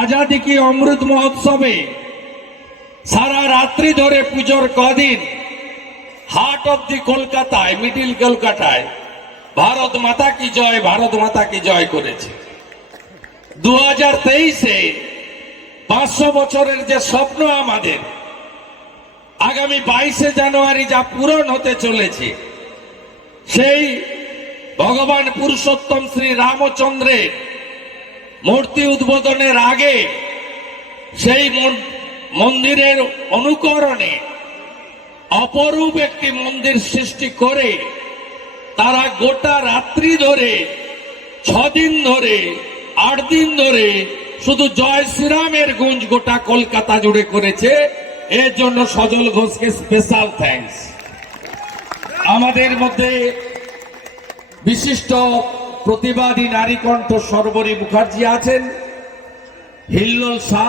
আজাদি কি অমৃত মহোৎসবে? সারা রাত্রি ধরে পুজোর কদিন হার্ট অফ দি কলকাতায় মিডিল কলকাতায়, ভারত মাতা কি জয়, ভারত মাতা কি জয় করেছে। দু হাজার তেইশে পাঁচশো বছরের যে স্বপ্ন আমাদের, আগামী বাইশে জানুয়ারি যা পূরণ হতে চলেছে, সেই ভগবান পুরুষোত্তম শ্রী রামচন্দ্রের মূর্তি উদ্বোধনের আগে সেই মন- মন্দিরের অনুকরণে অপরূপ একটি মন্দির সৃষ্টি করে তারা গোটা রাত্রি ধরে, ছদিন ধরে আট দিন ধরে শুধু জয় শ্রীরামের গুঞ্জ গোটা কলকাতা জুড়ে করেছে। এর জন্য সজল ঘোষকে স্পেশাল থ্যাঙ্কস আমাদের মধ্যে বিশিষ্ট প্রতিবাদী নারী কণ্ঠ সর্বরী মুখার্জি আছেন। হিল্লোল শাহ